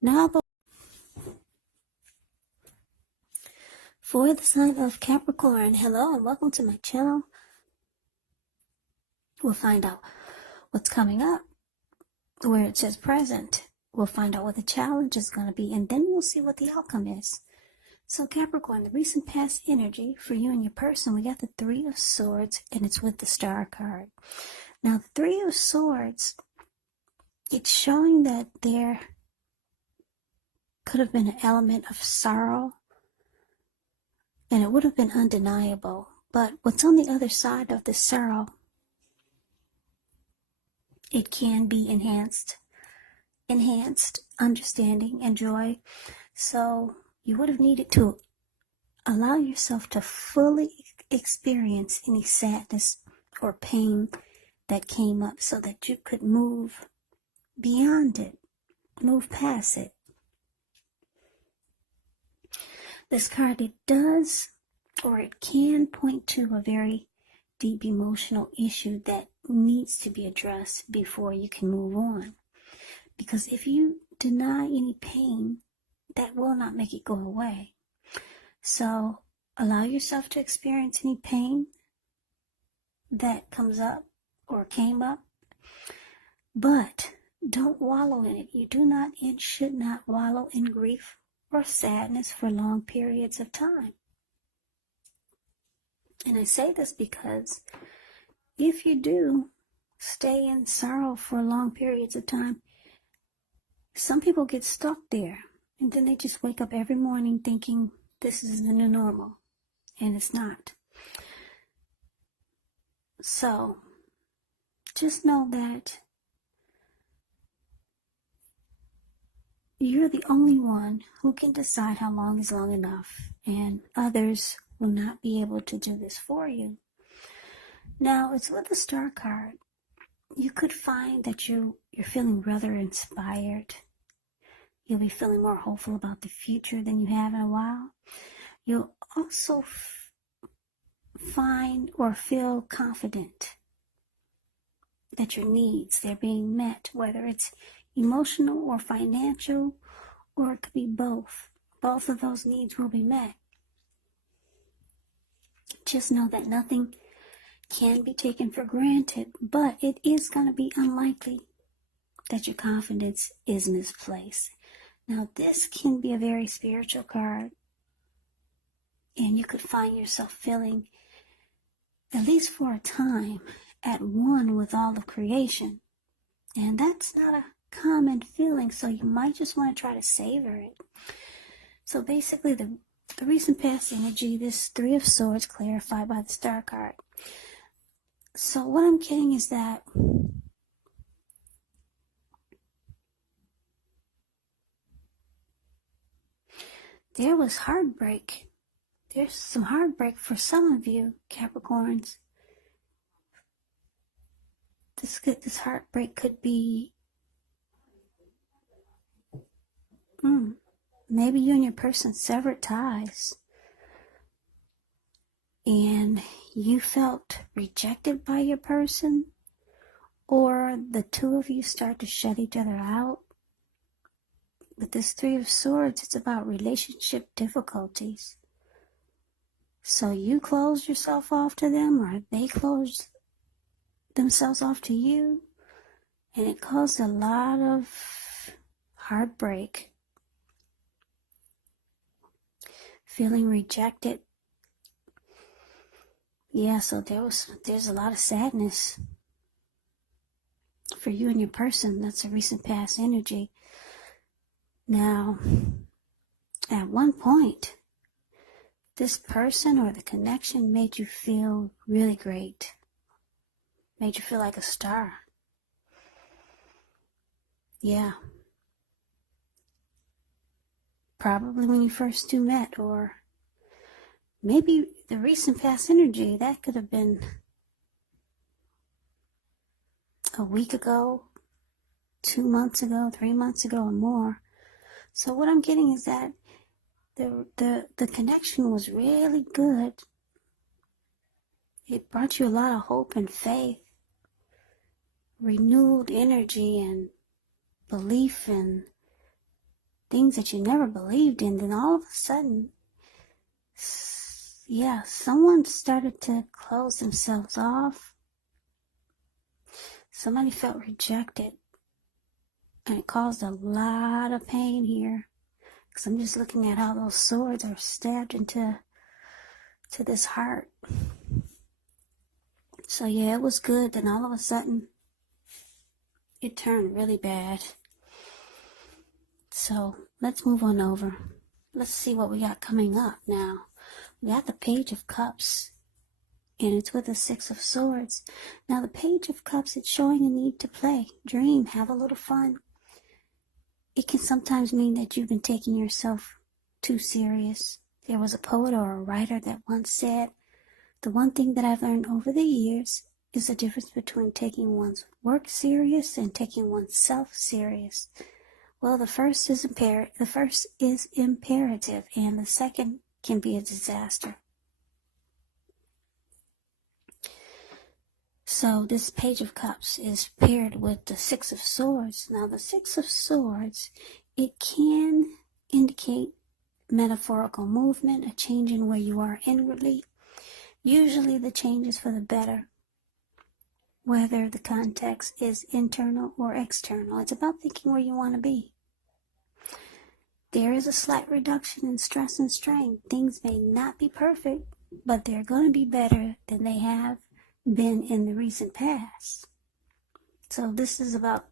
Now, for the sign of Capricorn, hello and welcome to my channel. We'll find out what's coming up, where it says present. We'll find out what the challenge is going to be, and then we'll see what the outcome is. So Capricorn, the recent past energy for you and your person, we got the Three of Swords, and it's with the Star card. Now, the Three of Swords, it's showing that there could have been an element of sorrow, and it would have been undeniable. But what's on the other side of the sorrow, it can be enhanced understanding and joy. So you would have needed to allow yourself to fully experience any sadness or pain that came up so that you could move beyond it, move past it. This card, it does, or it can point to a very deep emotional issue that needs to be addressed before you can move on. Because if you deny any pain, that will not make it go away. So allow yourself to experience any pain that comes up or came up, but don't wallow in it. You do not and should not wallow in grief or sadness for long periods of time. And I say this because if you do stay in sorrow for long periods of time, some people get stuck there, and then they just wake up every morning thinking this is the new normal, and it's not. So just know that you're the only one who can decide how long is long enough, and others will not be able to do this for you. Now, it's with the Star card. You could find that you're feeling rather inspired. You'll be feeling more hopeful about the future than you have in a while. You'll also find or feel confident that your needs, they're being met, whether it's emotional or financial, or it could be both. Both of those needs will be met. Just know that nothing can be taken for granted, but it is going to be unlikely that your confidence is misplaced. Now, this can be a very spiritual card, and you could find yourself feeling, at least for a time, at one with all of creation. And that's not a common feeling, so you might just want to try to savor it. So basically, the recent past energy, this Three of Swords clarified by the Star card. So what I'm getting is that there was heartbreak. There's some heartbreak for some of you, Capricorns. This heartbreak could be maybe you and your person severed ties, and you felt rejected by your person, or the two of you start to shut each other out. With this Three of Swords, it's about relationship difficulties. So you closed yourself off to them, or they closed themselves off to you, and it caused a lot of heartbreak, feeling rejected. Yeah, so there's a lot of sadness for you and your person. That's a recent past energy. Now, at one point, this person or the connection made you feel really great, made you feel like a star. Yeah. Probably when you first two met, or maybe the recent past energy, that could have been a week ago, 2 months ago, 3 months ago, or more. So what I'm getting is that the connection was really good. It brought you a lot of hope and faith, renewed energy and belief and things that you never believed in. Then all of a sudden, yeah, someone started to close themselves off. Somebody felt rejected. And it caused a lot of pain here. Because I'm just looking at how those swords are stabbed into this heart. So yeah, it was good. Then all of a sudden, it turned really bad. So let's move on over. Let's see what we got coming up now. We got the Page of Cups. And it's with the Six of Swords. Now the Page of Cups, it's showing a need to play, dream, have a little fun. It can sometimes mean that you've been taking yourself too serious. There was a poet or a writer that once said, the one thing that I've learned over the years is the difference between taking one's work serious and taking oneself serious. Well, the first is imperative, and the second can be a disaster. So this Page of Cups is paired with the Six of Swords. Now the Six of Swords, it can indicate metaphorical movement, a change in where you are inwardly. Usually the change is for the better, whether the context is internal or external. It's about thinking where you want to be. There is a slight reduction in stress and strain. Things may not be perfect, but they're going to be better than they have been in the recent past. So this is about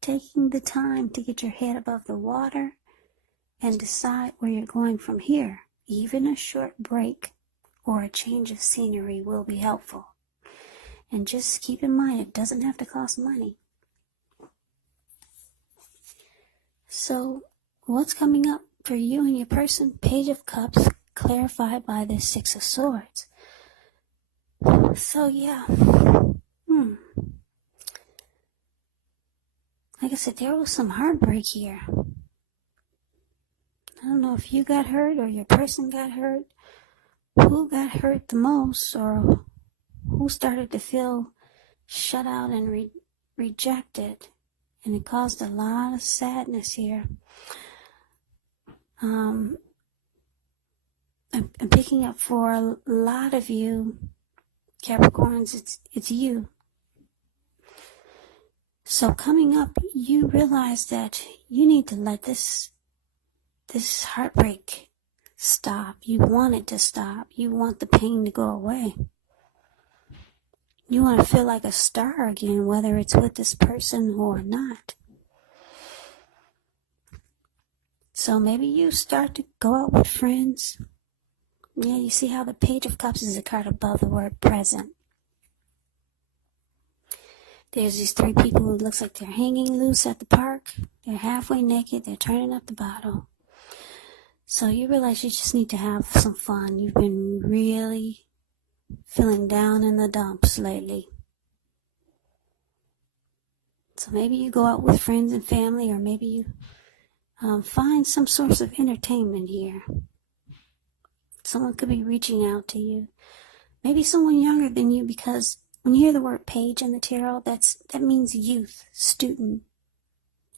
taking the time to get your head above the water and decide where you're going from here. Even a short break or a change of scenery will be helpful. And just keep in mind, it doesn't have to cost money. So what's coming up for you and your person? Page of Cups clarified by the Six of Swords. So yeah, like I said, there was some heartbreak here. I don't know if you got hurt or your person got hurt. Who got hurt the most, or who started to feel shut out and rejected, and it caused a lot of sadness here. I'm picking up for a lot of you Capricorns, it's you. So coming up, you realize that you need to let this heartbreak stop. You want it to stop. You want the pain to go away. You want to feel like a star again, whether it's with this person or not. So maybe you start to go out with friends. Yeah, you see how the Page of Cups is a card above the word present. There's these three people who looks like they're hanging loose at the park. They're halfway naked. They're turning up the bottle. So you realize you just need to have some fun. You've been really feeling down in the dumps lately. So maybe you go out with friends and family, or maybe you find some source of entertainment here. Someone could be reaching out to you. Maybe someone younger than you, because when you hear the word page in the tarot, that means youth, student,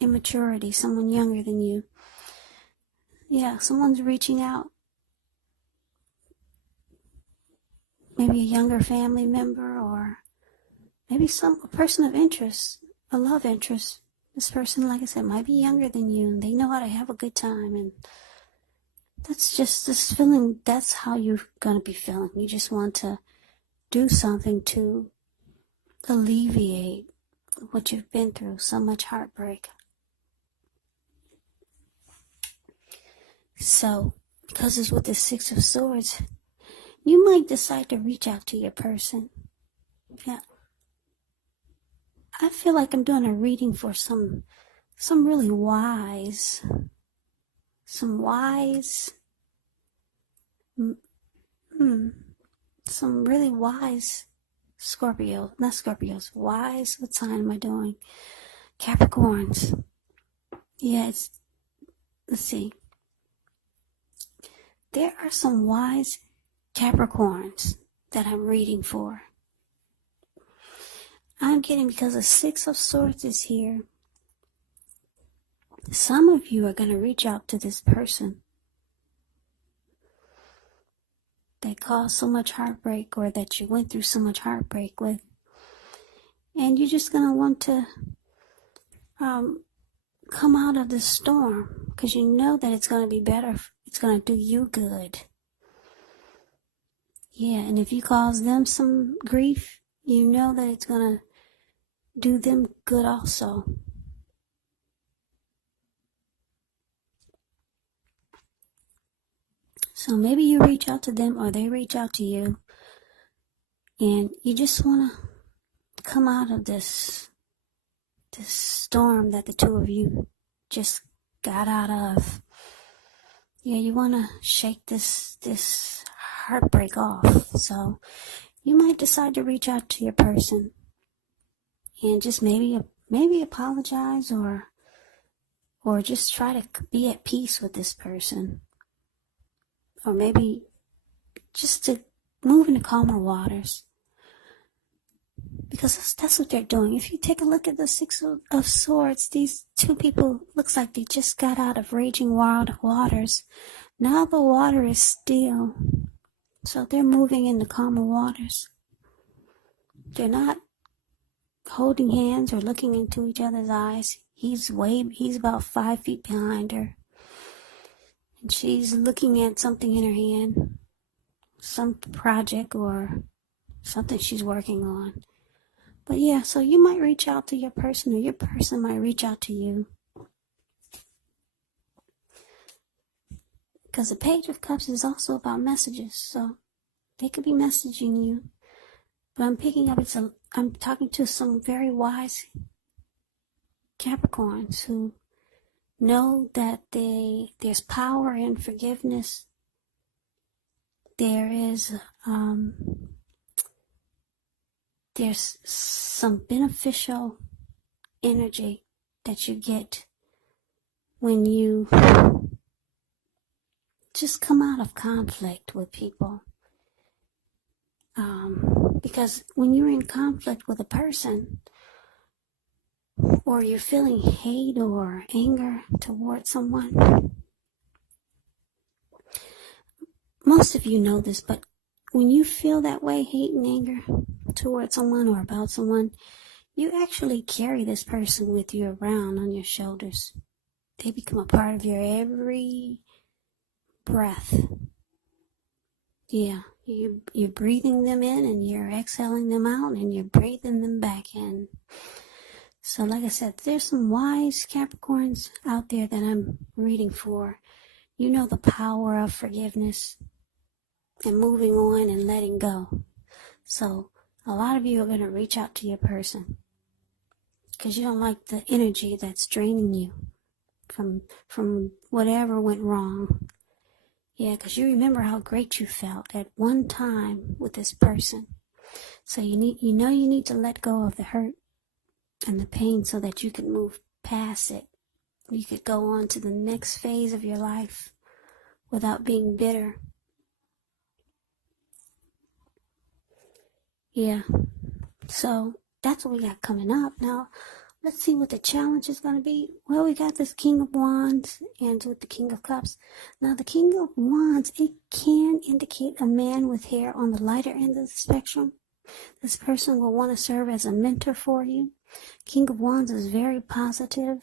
immaturity, someone younger than you. Yeah, someone's reaching out. Maybe a younger family member, or maybe a person of interest, a love interest. This person, like I said, might be younger than you, and they know how to have a good time, and that's just this feeling. That's how you're going to be feeling. You just want to do something to alleviate what you've been through, so much heartbreak. So, because it's with the Six of Swords, you might decide to reach out to your person. Yeah. I feel like I'm doing a reading for some really wise, some really wise wise, what sign am I doing? Capricorns. Yeah, let's see. There are some wise Capricorns that I'm reading for. I'm getting, because the Six of Swords is here, Some of you are going to reach out to this person that caused so much heartbreak, or that you went through so much heartbreak with. And you're just going to want to come out of this storm, because you know that it's going to be better. It's going to do you good. Yeah, and if you cause them some grief, you know that it's going to do them good also. So maybe you reach out to them, or they reach out to you, and you just want to come out of this storm that the two of you just got out of. Yeah, you want to shake this heartbreak off. So you might decide to reach out to your person and just maybe apologize, or just try to be at peace with this person, or maybe just to move into calmer waters, because that's what they're doing. If you take a look at the Six of Swords, these two people looks like they just got out of raging wild waters. Now the water is still, so they're moving into calmer waters. They're not holding hands or looking into each other's eyes. He's about 5 feet behind her, and she's looking at something in her hand, some project or something she's working on. But yeah, so you might reach out to your person, or your person might reach out to you. Because the Page of Cups is also about messages, so they could be messaging you. But I'm picking up, I'm talking to some very wise Capricorns who know that there's power in forgiveness. There's some beneficial energy that you get when you just come out of conflict with people. Because when you're in conflict with a person, or you're feeling hate or anger towards someone, most of you know this, but when you feel that way, hate and anger towards someone or about someone, you actually carry this person with you around on your shoulders. They become a part of your every breath. Yeah, you're breathing them in, and you're exhaling them out, and you're breathing them back in. So like I said, there's some wise Capricorns out there that I'm reading for. You know the power of forgiveness and moving on and letting go. So a lot of you are going to reach out to your person because you don't like the energy that's draining you from whatever went wrong. Yeah, because you remember how great you felt at one time with this person. So you need to let go of the hurt and the pain so that you can move past it. You could go on to the next phase of your life without being bitter. Yeah, so that's what we got coming up. Now, let's see what the challenge is going to be. Well, we got this King of Wands and with the King of Cups. Now, the King of Wands, it can indicate a man with hair on the lighter end of the spectrum. This person will want to serve as a mentor for you. King of Wands is very positive.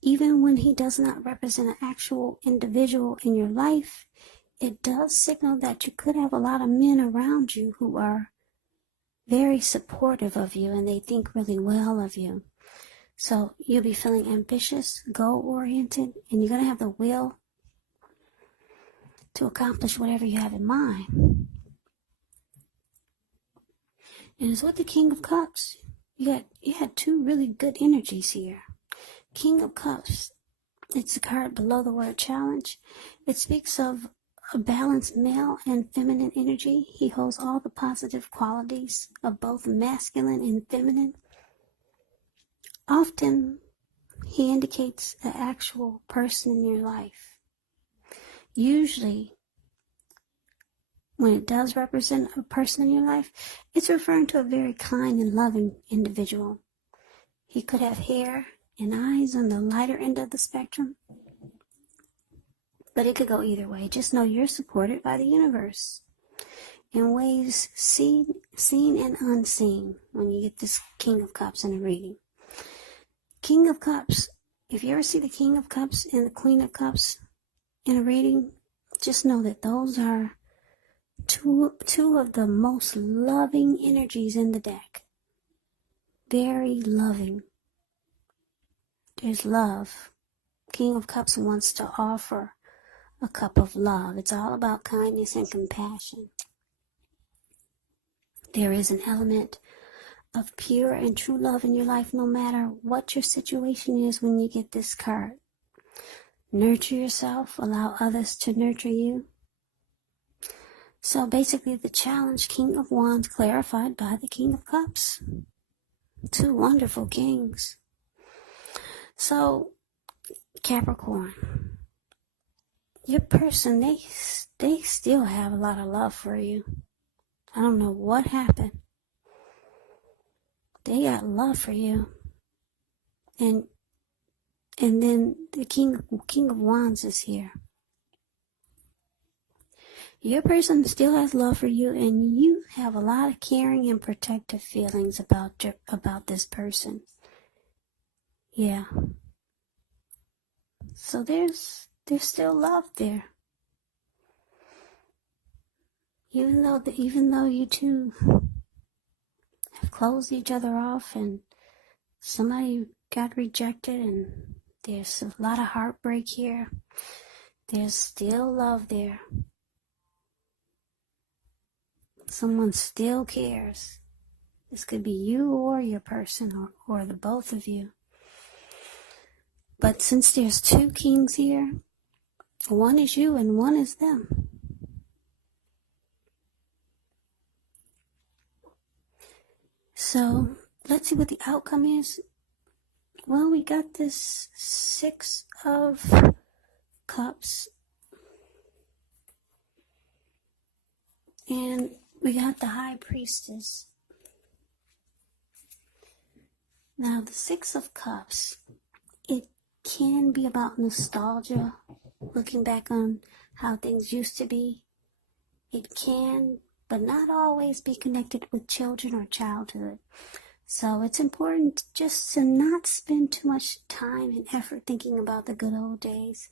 Even when he does not represent an actual individual in your life, it does signal that you could have a lot of men around you who are very supportive of you and they think really well of you. So you'll be feeling ambitious, goal-oriented, and you're going to have the will to accomplish whatever you have in mind. And it's with the King of Cups. You had two really good energies here. King of Cups, it's the card below the word challenge. It speaks of a balanced male and feminine energy. He holds all the positive qualities of both masculine and feminine. Often, he indicates an actual person in your life. Usually, when it does represent a person in your life, it's referring to a very kind and loving individual. He could have hair and eyes on the lighter end of the spectrum. But it could go either way. Just know you're supported by the universe in ways seen and unseen when you get this King of Cups in a reading. King of Cups, if you ever see the King of Cups and the Queen of Cups in a reading, just know that those are two of the most loving energies in the deck. Very loving. There's love. King of Cups wants to offer a cup of love. It's all about kindness and compassion. There is an element of pure and true love in your life, no matter what your situation is when you get this card. Nurture yourself, allow others to nurture you. So basically the challenge, King of Wands clarified by the King of Cups. Two wonderful kings. So Capricorn, your person, they still have a lot of love for you. I don't know what happened. They got love for you. And then the King of Wands is here. Your person still has love for you, and you have a lot of caring and protective feelings about this person. Yeah. So there's still love there. Even though you two have closed each other off and somebody got rejected and there's a lot of heartbreak here, there's still love there. Someone still cares. This could be you or your person or the both of you. But since there's two kings here, one is you and one is them. So let's see what the outcome is. Well, we got this 6 of Cups. And we got the High Priestess. Now, the 6 of Cups, it can be about nostalgia, looking back on how things used to be. It can, but not always be connected with children or childhood. So it's important just to not spend too much time and effort thinking about the good old days,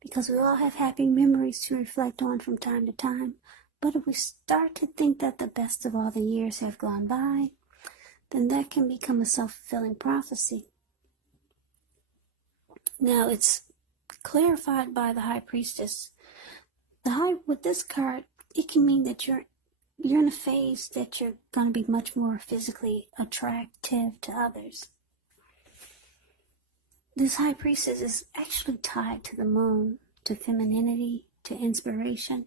because we all have happy memories to reflect on from time to time. But if we start to think that the best of all the years have gone by, then that can become a self-fulfilling prophecy. Now, it's clarified by the High Priestess. With this card, it can mean that you're in a phase that you're going to be much more physically attractive to others. This High Priestess is actually tied to the moon, to femininity, to inspiration.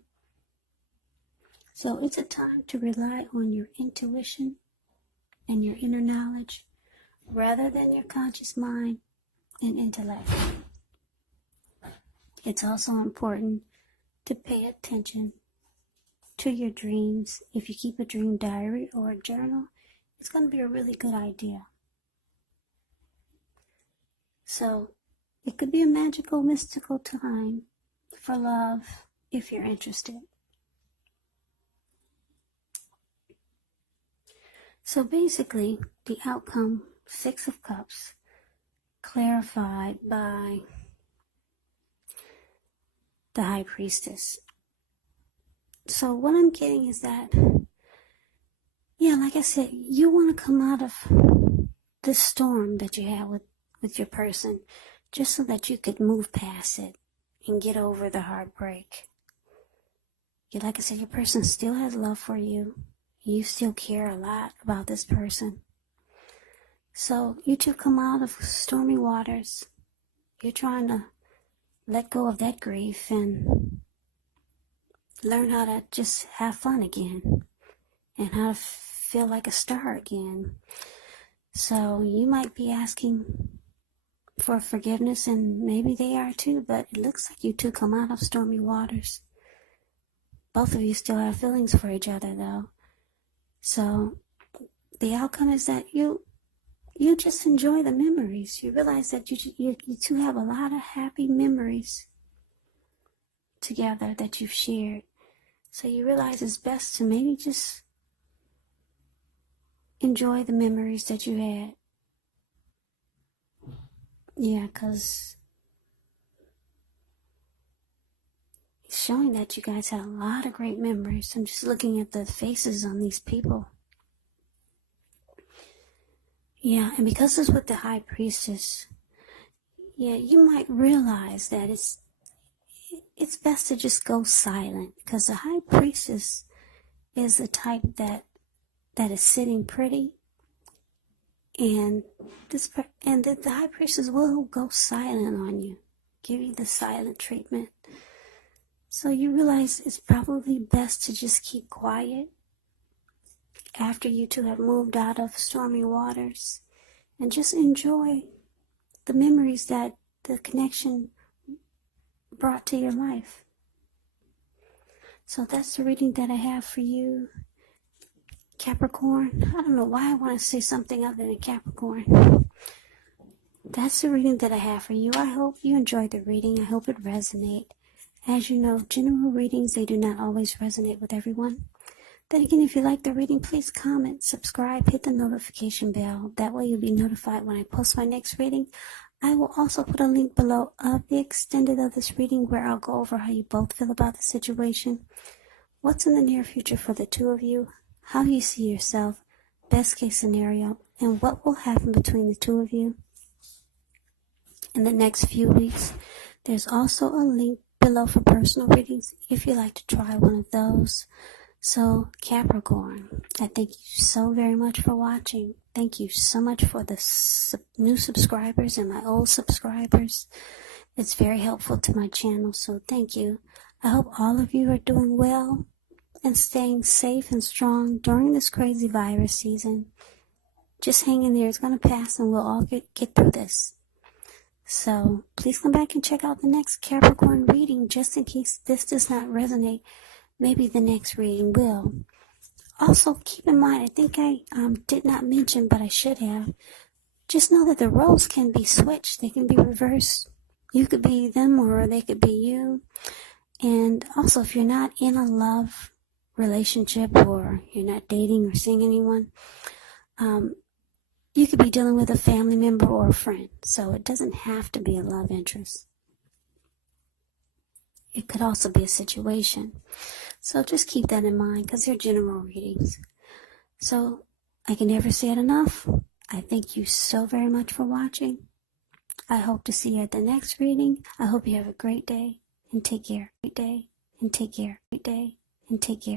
So it's a time to rely on your intuition and your inner knowledge rather than your conscious mind and intellect. It's also important to pay attention to your dreams. If you keep a dream diary or a journal, it's going to be a really good idea. So it could be a magical, mystical time for love if you're interested. So basically, the outcome, 6 of Cups, clarified by the High Priestess. So what I'm getting is that, yeah, like I said, you want to come out of this storm that you have with your person, just so that you could move past it and get over the heartbreak. Yeah, like I said, your person still has love for you. You still care a lot about this person. So you two come out of stormy waters. You're trying to let go of that grief and learn how to just have fun again and how to feel like a star again. So you might be asking for forgiveness, and maybe they are too, but it looks like you two come out of stormy waters. Both of you still have feelings for each other though. So the outcome is that you you just enjoy the memories. You realize that you two have a lot of happy memories together that you've shared. So you realize it's best to maybe just enjoy the memories that you had. Yeah, because it's showing that you guys had a lot of great memories. I'm just looking at the faces on these people. Yeah, and because it's with the High Priestess, yeah, you might realize that it's best to just go silent, because the High Priestess is the type that is sitting pretty, and the High Priestess will go silent on you, give you the silent treatment. So you realize it's probably best to just keep quiet after you two have moved out of stormy waters, and just enjoy the memories that the connection brought to your life. So that's the reading that I have for you, Capricorn. I don't know why I want to say something other than Capricorn. That's the reading that I have for you. I hope you enjoyed the reading. I hope it resonated. As you know, general readings, they do not always resonate with everyone. Then again, if you like the reading, please comment, subscribe, hit the notification bell. That way you'll be notified when I post my next reading. I will also put a link below of the extended of this reading where I'll go over how you both feel about the situation, what's in the near future for the two of you, how you see yourself, best case scenario, and what will happen between the two of you in the next few weeks. There's also a link below for personal readings if you'd like to try one of those. So Capricorn, I thank you so very much for watching. Thank you so much for the new subscribers and my old subscribers. It's very helpful to my channel, so thank you. I hope all of you are doing well and staying safe and strong during this crazy virus season. Just hang in there. It's going to pass and we'll all get through this. So please come back and check out the next Capricorn reading, just in case this does not resonate. Maybe the next reading will. Also, keep in mind, I think I did not mention, but I should have. Just know that the roles can be switched. They can be reversed. You could be them or they could be you. And also, if you're not in a love relationship or you're not dating or seeing anyone, you could be dealing with a family member or a friend. So it doesn't have to be a love interest. It could also be a situation. So just keep that in mind because they're general readings. So I can never say it enough. I thank you so very much for watching. I hope to see you at the next reading. I hope you have a great day and take care. Great day and take care. Great day and take care.